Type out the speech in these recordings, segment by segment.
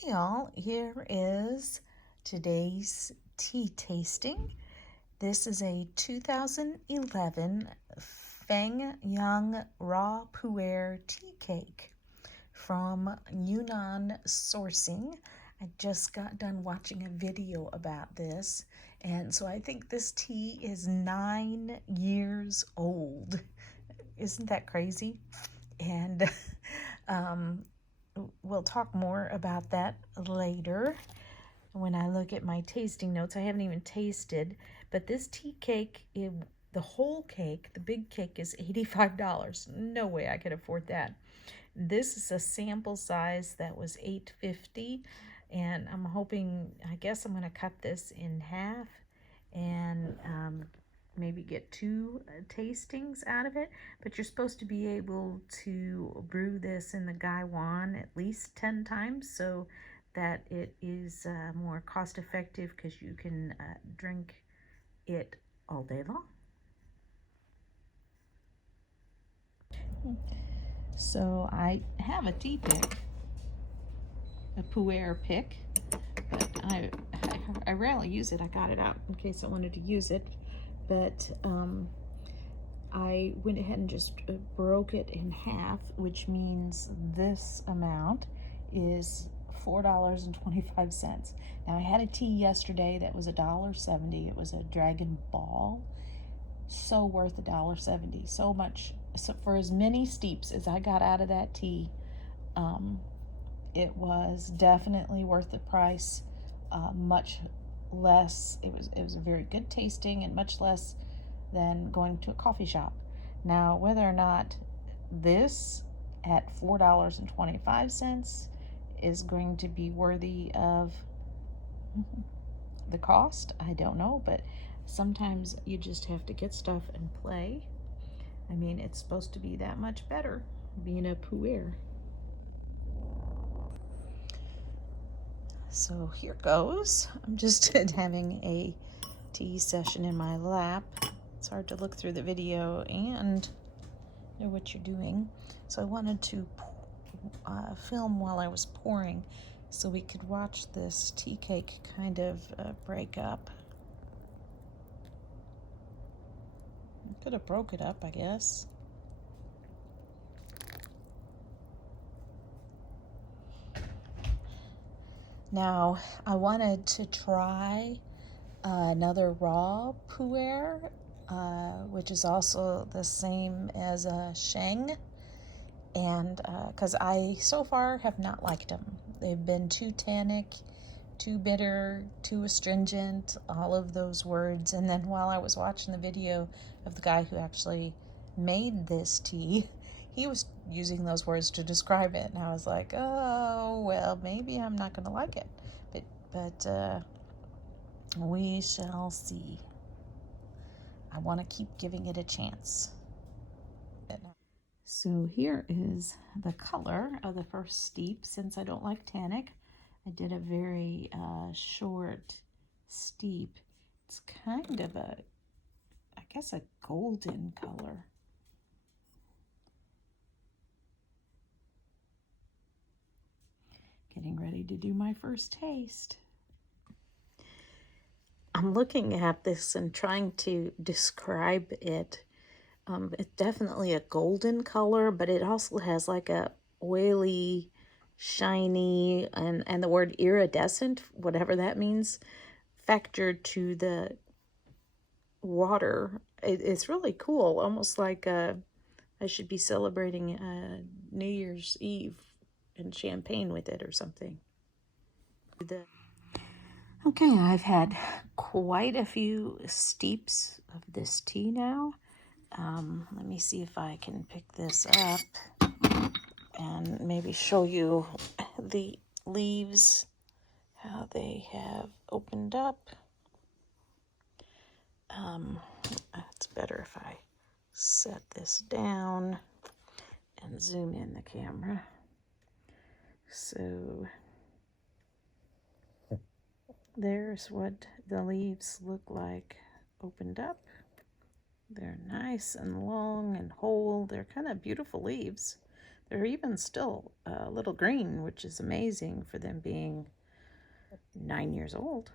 Hey y'all, here is today's tea tasting. This is a 2011 Feng Yun Raw Pu tea cake from Yunnan Sourcing. I just got done watching a video about this, and so I think this tea is 9 years old. Isn't that crazy? And um, we'll talk more about that later. When I look at my tasting notes, I haven't even tasted, but this tea cake, the whole cake, the big cake, is $85. No way I could afford that. This is a sample size that was $8.50, and I'm hoping, I guess I'm going to cut this in half and maybe get two tastings out of it. But you're supposed to be able to brew this in the Gaiwan at least 10 times so that it is more cost effective, because you can drink it all day long. So I have a tea pick, a pu'er pick, but I rarely use it. I got it out in case I wanted to use it, but I went ahead and just broke it in half, which means this amount is $4.25. Now, I had a tea yesterday that was $1.70. It was a Dragon Ball. So worth $1.70. So much. So for as many steeps as I got out of that tea, it was definitely worth the price. Much less. It was a very good tasting and much less than going to a coffee shop. Now, whether or not this at $4.25 is going to be worthy of the cost, I don't know, but sometimes you just have to get stuff and play. I mean, it's supposed to be that much better being a pu'er. So here goes. I'm just having a tea session in my lap. It's hard to look through the video and know what you're doing. So I wanted to film while I was pouring so we could watch this tea cake kind of break up. I could have broke it up, I guess. Now, I wanted to try another raw pu'er, which is also the same as a sheng, and because I so far have not liked them. They've been too tannic, too bitter, too astringent, all of those words. And then while I was watching the video of the guy who actually made this tea, he was using those words to describe it, and I was like, oh well, maybe I'm not going to like it, but we shall see. I want to keep giving it a chance. So here is the color of the first steep. Since I don't like tannic, I did a very short steep. It's kind of a, I guess, a golden color. Getting ready to do my first taste. I'm looking at this and trying to describe it. It's definitely a golden color, but it also has like a oily, shiny, and the word iridescent, whatever that means, factored to the water. It's really cool, almost like I should be celebrating New Year's Eve and champagne with it or something. Okay, I've had quite a few steeps of this tea now. Let me see if I can pick this up and maybe show you the leaves, how they have opened up. It's better if I set this down and zoom in the camera. So there's what the leaves look like opened up. They're nice and long and whole. They're kind of beautiful leaves. They're even still a little green, which is amazing for them being 9 years old.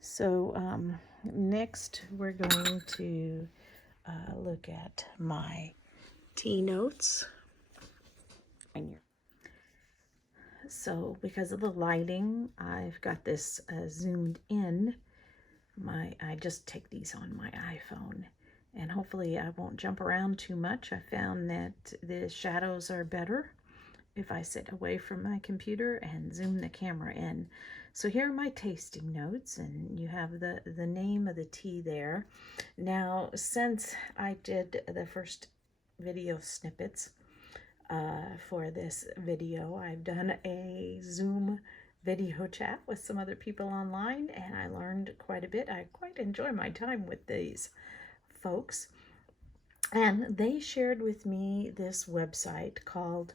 So next we're going to look at my tea notes. So because of the lighting, I've got this zoomed in. I just take these on my iPhone, and hopefully I won't jump around too much. I found that the shadows are better if I sit away from my computer and zoom the camera in. So here are my tasting notes, and you have the name of the tea there. Now, since I did the first video snippets for this video, I've done a Zoom video chat with some other people online, and I learned quite a bit. I quite enjoy my time with these folks. And they shared with me this website called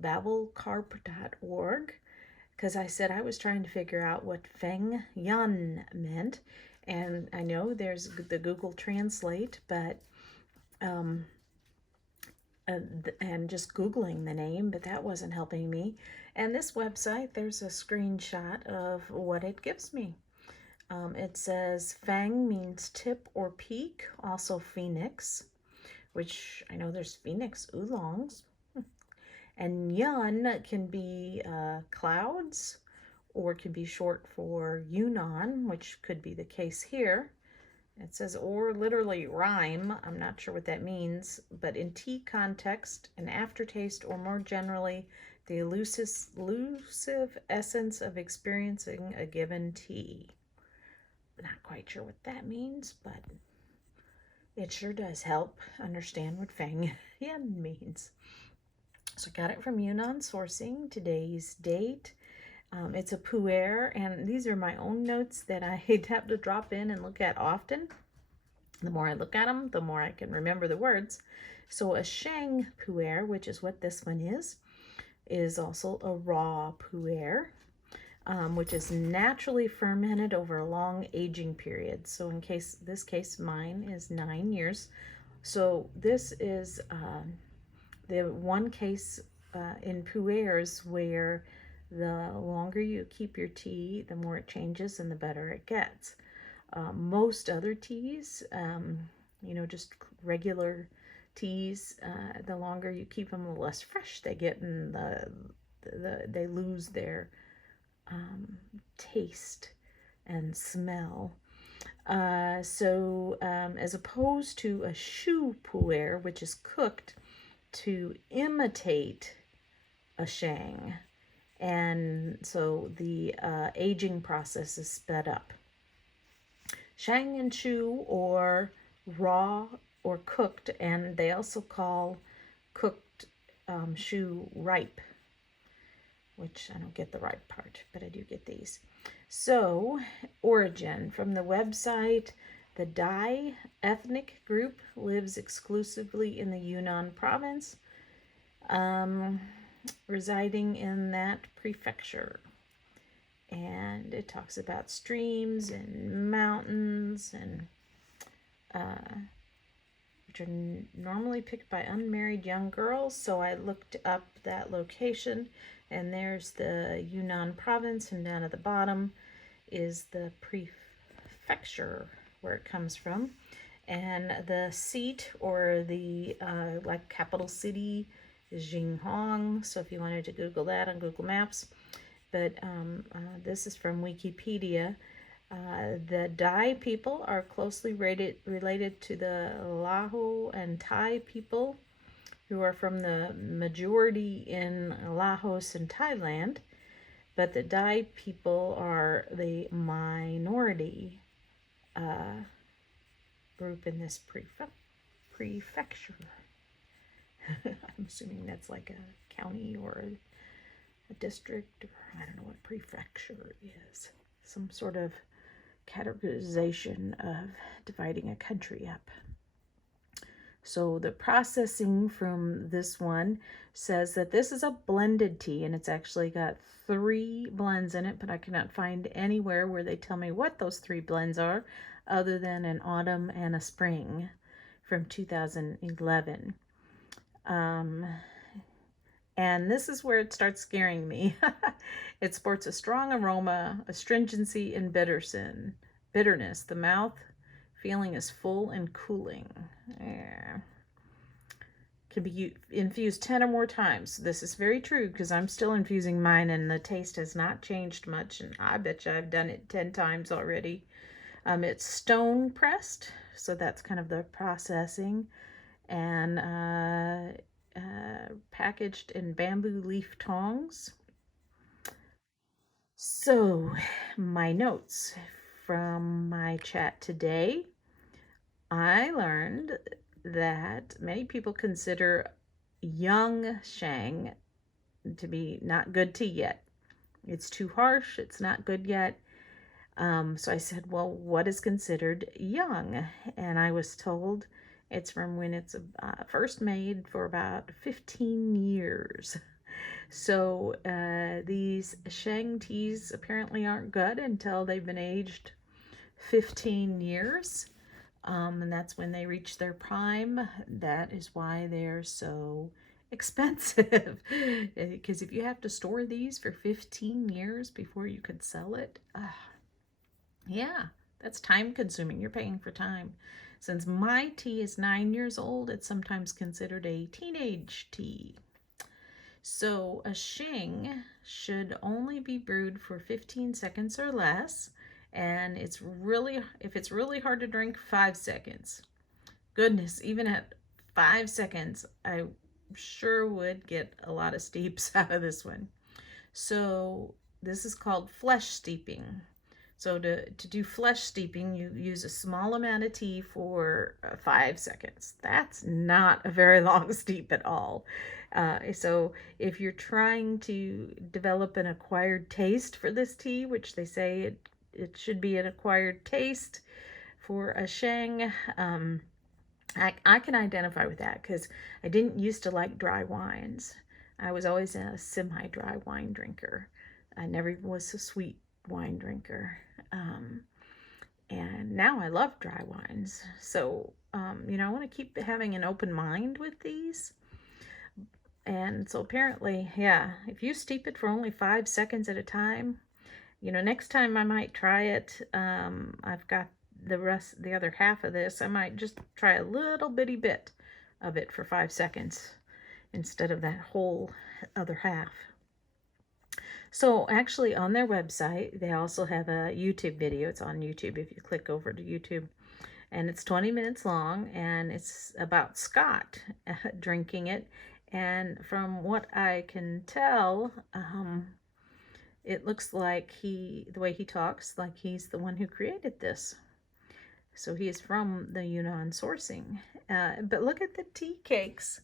babblecarp.org, because I said I was trying to figure out what Feng Yun meant. And I know there's the Google Translate, but and just Googling the name, but that wasn't helping me. And this website, there's a screenshot of what it gives me. It says Fang means tip or peak, also phoenix, which I know there's phoenix oolongs. And Yun can be clouds, or it can be short for Yunnan, which could be the case here. It says, or literally rhyme. I'm not sure what that means, but in tea context, an aftertaste, or more generally, the elusive essence of experiencing a given tea. Not quite sure what that means, but it sure does help understand what Feng Yun means. So I got it from Yunnan Sourcing. Today's date. It's a pu'er, and these are my own notes that I have to drop in and look at often. The more I look at them, the more I can remember the words. So a sheng pu'er, which is what this one is also a raw pu'er, which is naturally fermented over a long aging period. So in this case, mine is 9 years. So this is the one case in pu'ers where the longer you keep your tea, the more it changes and the better it gets. Most other teas, just regular teas, the longer you keep them, the less fresh they get, and they lose their taste and smell. So as opposed to a shu pu'er, which is cooked to imitate a sheng, and so the aging process is sped up. Sheng and shu, or raw or cooked, and they also call cooked shu ripe, which I don't get the ripe part, but I do get these. So, origin. From the website, the Dai ethnic group lives exclusively in the Yunnan province, residing in that prefecture. And it talks about streams and mountains, and which are normally picked by unmarried young girls. So I looked up that location, and there's the Yunnan province, and down at the bottom is the prefecture where it comes from. And the seat, or the capital city, is Jinghong. So if you wanted to Google that on Google Maps. But this is from Wikipedia. The Dai people are closely related to the Lao and Thai people, who are from the majority in Laos and Thailand, but the Dai people are the minority group in this prefecture. I'm assuming that's like a county or a district, or I don't know what prefecture is. Some sort of categorization of dividing a country up. So the processing from this one says that this is a blended tea, and it's actually got 3 blends in it, but I cannot find anywhere where they tell me what those 3 blends are, other than an autumn and a spring from 2011. And this is where it starts scaring me. It sports a strong aroma, astringency, and bitterness. The mouth feeling is full and cooling. Yeah. Can be infused 10 or more times. This is very true because I'm still infusing mine and the taste has not changed much. And I bet you I've done it 10 times already. It's stone pressed, so that's kind of the processing. And packaged in bamboo leaf tongs. So, my notes from my chat today, I learned that many people consider young Shang to be not good tea yet. It's too harsh, it's not good yet. So I said, well, what is considered young? And I was told it's from when it's first made for about 15 years. So these Shang teas apparently aren't good until they've been aged 15 years. And that's when they reach their prime. That is why they're so expensive. Because if you have to store these for 15 years before you could sell it, yeah, that's time consuming. You're paying for time. Since my tea is 9 years old, it's sometimes considered a teenage tea. So a sheng should only be brewed for 15 seconds or less. And if it's really hard to drink, 5 seconds. Goodness, even at 5 seconds, I sure would get a lot of steeps out of this one. So this is called flesh steeping. So to do flesh steeping, you use a small amount of tea for 5 seconds. That's not a very long steep at all. So if you're trying to develop an acquired taste for this tea, which they say it should be an acquired taste for a sheng, I can identify with that because I didn't used to like dry wines. I was always a semi-dry wine drinker. I never was a sweet wine drinker. And now I love dry wines. So, I want to keep having an open mind with these. And so apparently, yeah, if you steep it for only 5 seconds at a time, next time I might try it. I've got the other half of this. I might just try a little bitty bit of it for 5 seconds instead of that whole other half. So actually on their website, they also have a YouTube video. It's on YouTube if you click over to YouTube. And it's 20 minutes long, and it's about Scott drinking it. And from what I can tell, it looks like the way he talks, like he's the one who created this. So he is from the Yunnan Sourcing. But look at the tea cakes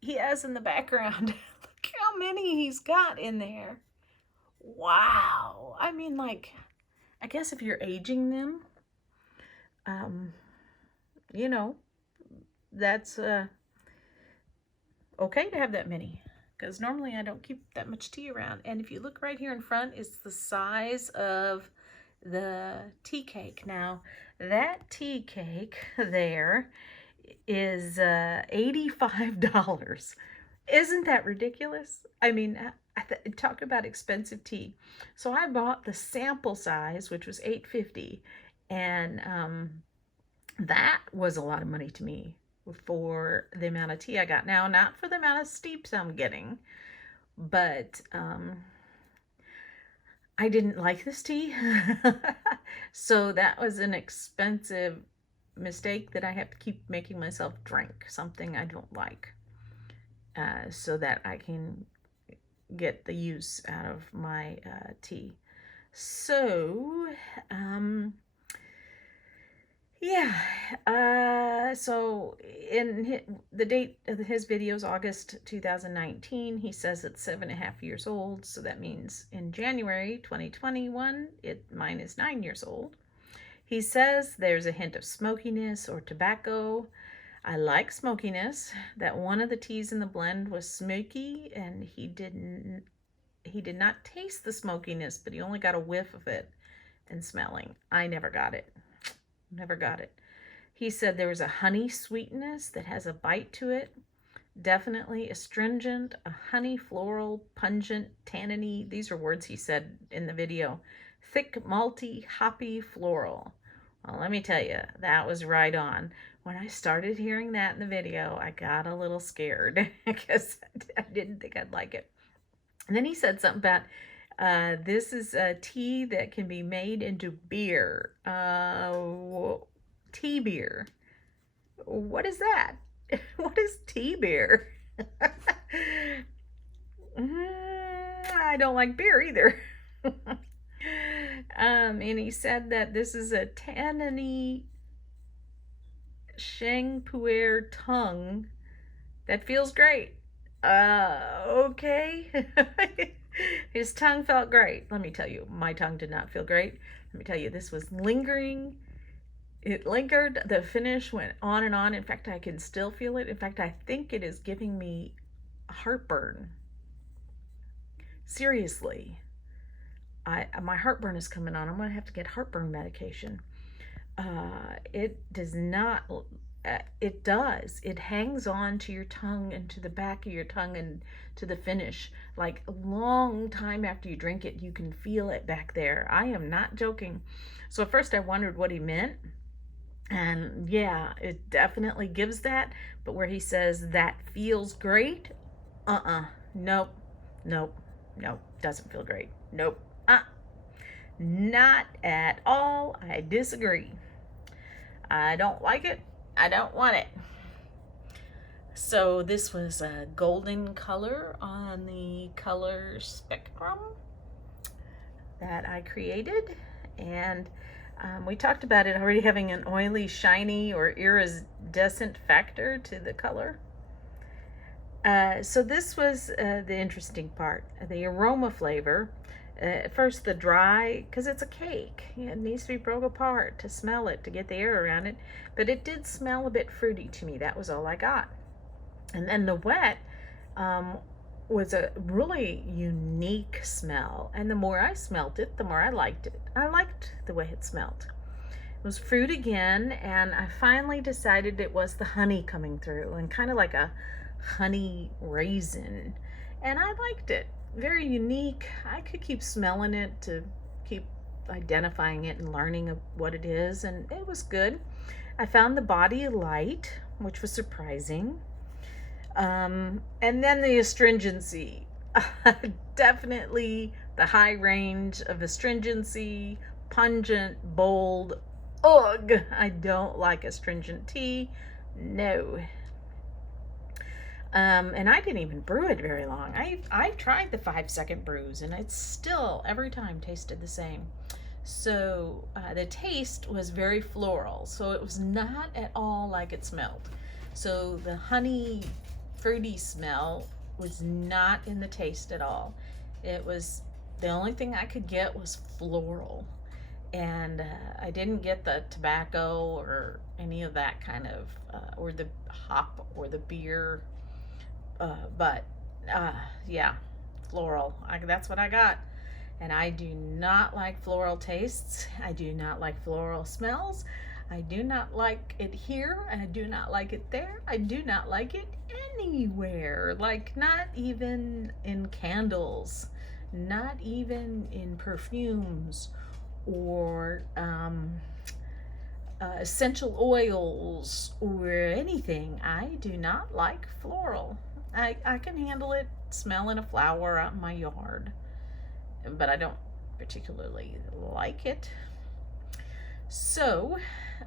he has in the background. Look how many he's got in there. Wow. I mean, like, I guess if you're aging them, that's okay to have that many. Because normally I don't keep that much tea around. And if you look right here in front, it's the size of the tea cake. Now, that tea cake there is $85. Isn't that ridiculous? I mean, talk about expensive tea. So I bought the sample size, which was $8.50, and that was a lot of money to me for the amount of tea I got. Now, not for the amount of steeps I'm getting, but I didn't like this tea. So that was an expensive mistake that I have to keep making myself drink something I don't like, so that I can get the use out of my tea. So so in the date of his videos, August 2019, he says it's 7.5 years old. So that means in January 2021, mine is 9 years old. He says there's a hint of smokiness or tobacco. I like smokiness. That one of the teas in the blend was smoky, and he did not taste the smokiness, but he only got a whiff of it and smelling. I never got it. Never got it. He said there was a honey sweetness that has a bite to it. Definitely astringent, a honey, floral, pungent, tanniny. These are words he said in the video. Thick, malty, hoppy, floral. Well, let me tell you, that was right on. When I started hearing that in the video, I got a little scared because I didn't think I'd like it. And then he said something about this is a tea that can be made into beer. Tea beer. What is that? What is tea beer? I don't like beer either. And he said that this is a tanniny sheng puer tongue that feels great. Okay. His tongue felt great. Let me tell you, my tongue did not feel great. Let me tell you, this was lingering. It lingered. The finish went on and on. In fact, I can still feel it. In fact, I think it is giving me heartburn. Seriously. My heartburn is coming on. I'm going to have to get heartburn medication. It does not, it does. It hangs on to your tongue and to the back of your tongue and to the finish. Like a long time after you drink it, you can feel it back there. I am not joking. So at first I wondered what he meant. And yeah, it definitely gives that. But where he says that feels great, nope, doesn't feel great. Nope, not at all. I disagree. I don't like it. I don't want it. So this was a golden color on the color spectrum that I created. And we talked about it already having an oily, shiny, or iridescent factor to the color. So this was the interesting part. The aroma flavor. At first the dry, because it's a cake. It needs to be broke apart to smell it, to get the air around it. But it did smell a bit fruity to me. That was all I got. And then the wet was a really unique smell. And the more I smelt it, the more I liked it. I liked the way it smelled. It was fruit again, and I finally decided it was the honey coming through, and kind of like a honey raisin. And I liked it. Very unique. I could keep smelling it to keep identifying it and learning what it is, and it was good. I found the body light, which was surprising. And then the astringency. Definitely the high range of astringency, pungent, bold. Ugh, I don't like astringent tea. No. And I didn't even brew it very long. I tried the 5-second brews, and it's still every time tasted the same. So the taste was very floral, so it was not at all like it smelled. So the honey fruity smell was not in the taste at all. It was, the only thing I could get was floral. And I didn't get the tobacco or any of that kind of, or the hop or the beer. But yeah, floral. That's what I got. And I do not like floral tastes. I do not like floral smells. I do not like it here. I do not like it there. I do not like it anywhere. Like, not even in candles, not even in perfumes or essential oils or anything. I do not like floral. I can handle it smelling a flower out in my yard, but I don't particularly like it. So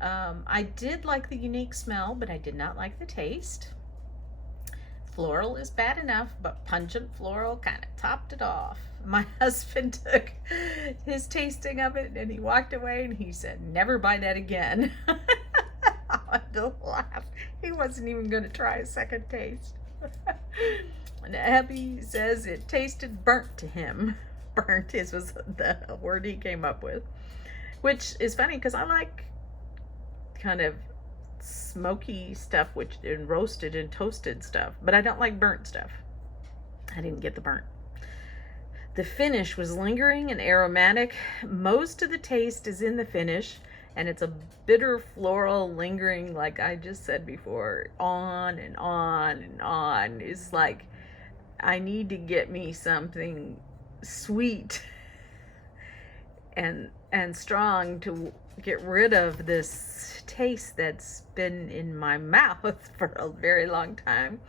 I did like the unique smell, but I did not like the taste. Floral is bad enough, but pungent floral kind of topped it off. My husband took his tasting of it and he walked away and he said, "Never buy that again." I had to laugh. He wasn't even going to try a second taste. And Abby says it tasted burnt to him. Burnt was the word he came up with, which is funny because I like kind of smoky stuff, and roasted and toasted stuff, but I don't like burnt stuff. I didn't get the burnt. The finish was lingering and aromatic. Most of the taste is in the finish, And it's a bitter floral lingering, like I just said before, on and on and on. It's like, I need to get me something sweet and strong to get rid of this taste that's been in my mouth for a very long time.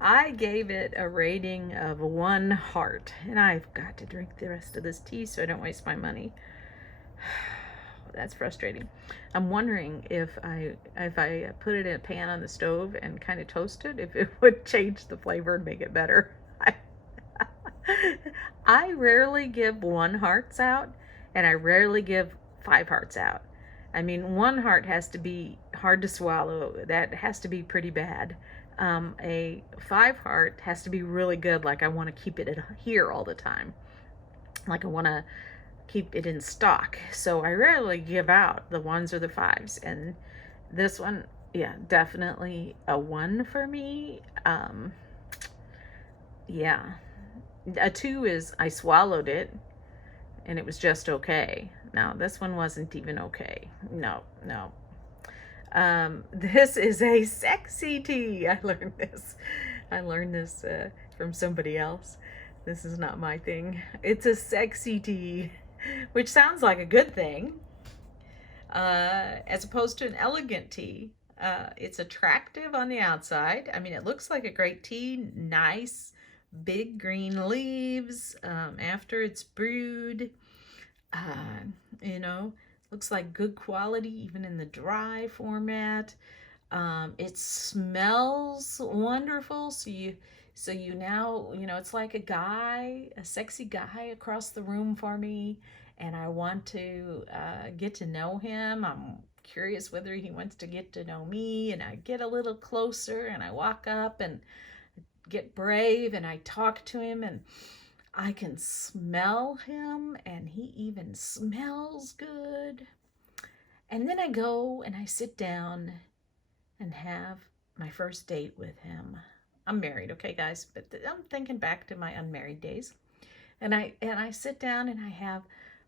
I gave it a rating of 1 heart, and I've got to drink the rest of this tea so I don't waste my money. That's frustrating. I'm wondering if I put it in a pan on the stove and kind of toast it, if it would change the flavor and make it better. I rarely give 1 hearts out, and I rarely give 5 hearts out. I mean, 1 heart has to be hard to swallow. That has to be pretty bad. A 5 heart has to be really good, like I want to keep it here all the time. Like I want to keep it in stock. So I rarely give out the 1s or the 5s. And this one, yeah, definitely a 1 for me. Yeah. A 2 is I swallowed it and it was just okay. Now, this one wasn't even okay. No. This is a sexy tea. I learned this from somebody else. This is not my thing. It's a sexy tea, which sounds like a good thing, as opposed to an elegant tea. It's attractive on the outside. I mean, it looks like a great tea, nice, big green leaves after it's brewed. You know, looks like good quality even in the dry format. It smells wonderful. So you now, you know, it's like a sexy guy across the room for me, and I want to get to know him. I'm curious whether he wants to get to know me, and I get a little closer and I walk up and get brave and I talk to him, and I can smell him, and he even smells good. And then I go and I sit down and have my first date with him. I'm married, okay, guys, but I'm thinking back to my unmarried days. And I sit down and I have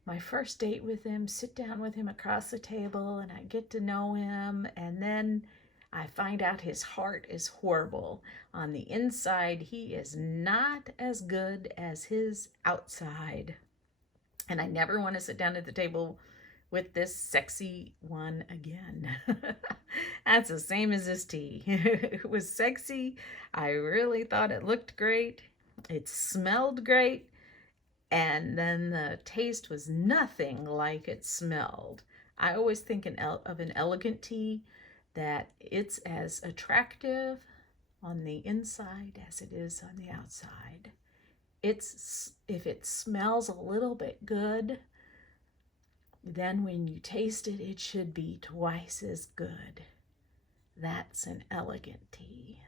my first date with him, sit down with him across the table, and I get to know him, and then I find out his heart is horrible. On the inside, he is not as good as his outside. And I never want to sit down at the table with this sexy one again. That's the same as this tea. It was sexy. I really thought it looked great. It smelled great. And then the taste was nothing like it smelled. I always think of an elegant tea that it's as attractive on the inside as it is on the outside. If it smells a little bit good, then when you taste it, it should be twice as good. That's an elegant tea.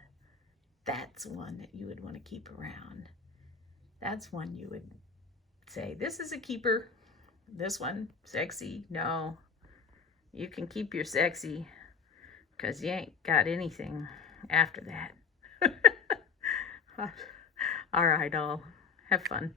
That's one that you would want to keep around. That's one you would say, this is a keeper. This one, sexy. No, you can keep your sexy, because you ain't got anything after that. All right, all. Have fun.